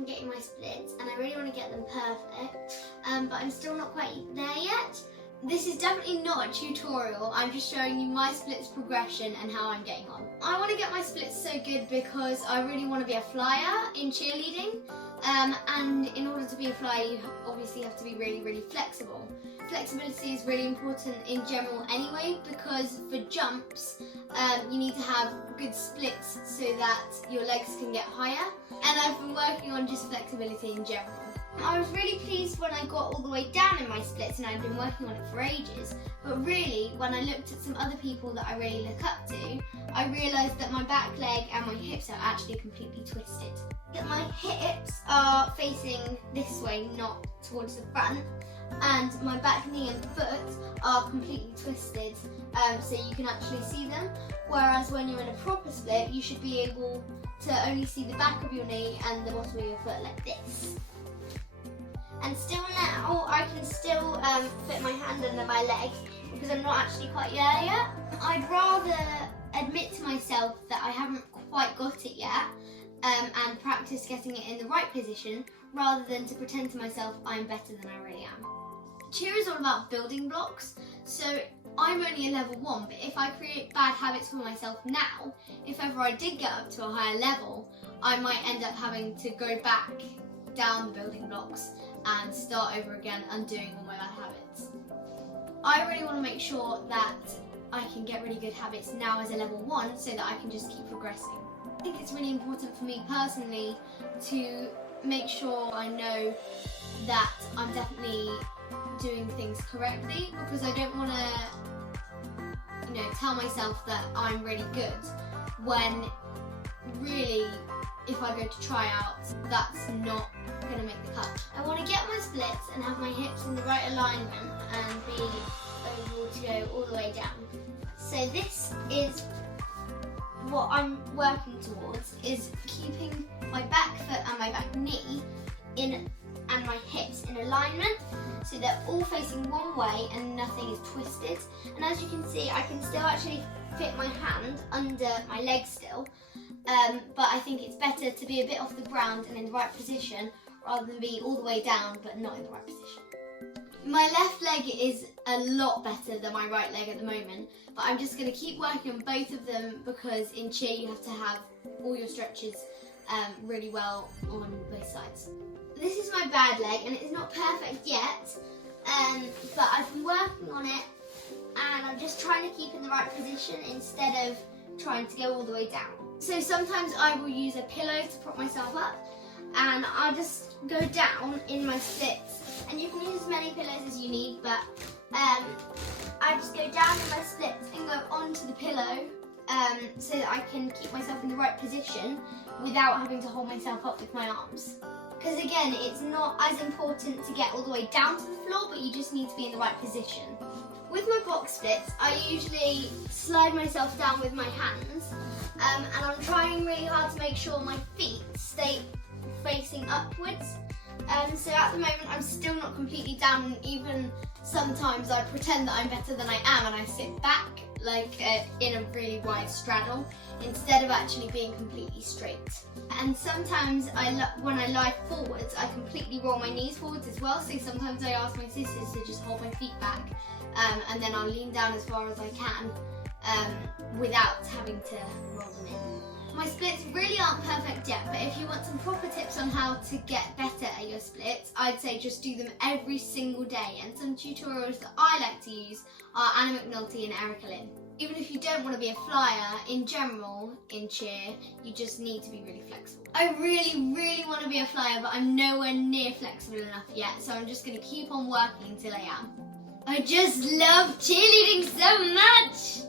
on getting my splits and I really want to get them perfect, but I'm still not quite there yet. This is definitely not a tutorial, I'm just showing you my splits progression and how I'm getting on. I want to get my splits so good because I really want to be a flyer in cheerleading, and in order to be a flyer you obviously have to be really, really flexible. Flexibility is really important in general anyway, because for jumps you need to have good splits so that your legs can get higher, and I've been working on just flexibility in general. I was really pleased when I got all the way down in my splits, and I'd been working on it for ages, but really when I looked at some other people that I really look up to, I realised that my back leg and my hips are actually completely twisted. That my hips are facing this way, not towards the front, and my back knee and foot are completely twisted, so you can actually see them, whereas when you're in a proper split you should be able to only see the back of your knee and the bottom of your foot like this. And still now, I can still fit my hand under my leg because I'm not actually quite there yet. I'd rather admit to myself that I haven't quite got it yet and practice getting it in the right position rather than to pretend to myself I'm better than I really am. Cheer is all about building blocks, so I'm only a level 1, but if I create bad habits for myself now, if ever I did get up to a higher level, I might end up having to go back down the building blocks and start over again, undoing all my bad habits. I really want to make sure that I can get really good habits now as a level 1 so that I can just keep progressing. I think it's really important for me personally to make sure I know that I'm definitely doing things correctly, because I don't want to, tell myself that I'm really good when really if I go to tryouts, that's not going to make the cut. I want to get my splits and have my hips in the right alignment and be able to go all the way down. So this is what I'm working towards, is keeping my back foot and my back knee and my hips in alignment so they're all facing one way and nothing is twisted. And as you can see, I can still actually fit my hand under my leg still, but I think it's better to be a bit off the ground and in the right position rather than be all the way down but not in the right position. My left leg is a lot better than my right leg at the moment, but I'm just going to keep working on both of them because in cheer you have to have all your stretches really well on both sides. This is my bad leg and it's not perfect yet, but I've been working on it and I'm just trying to keep in the right position instead of trying to go all the way down. So sometimes I will use a pillow to prop myself up and I'll just go down in my splits, and you can use as many pillows as you need, but I just go down in my splits and go onto the pillow so that I can keep myself in the right position without having to hold myself up with my arms. Because again, it's not as important to get all the way down to the floor, but you just need to be in the right position. With my box splits, I usually slide myself down with my hands, and I'm trying really hard to make sure my feet stay facing upwards. So at the moment I'm still not completely down, and even sometimes I pretend that I'm better than I am and I sit back like in a really wide straddle instead of actually being completely straight. And sometimes when I lie forwards, I completely roll my knees forwards as well, so sometimes I ask my sisters to just hold my feet back and then I'll lean down as far as I can without having to roll them in. My splits really aren't perfect yet, but if you want some proper tips on how to get better at your splits, I'd say just do them every single day, and some tutorials that I like to use are Anna McNulty and Erica Lynn. Even if you don't want to be a flyer, in general, in cheer, you just need to be really flexible. I really, really want to be a flyer, but I'm nowhere near flexible enough yet, so I'm just going to keep on working until I am. I just love cheerleading so much!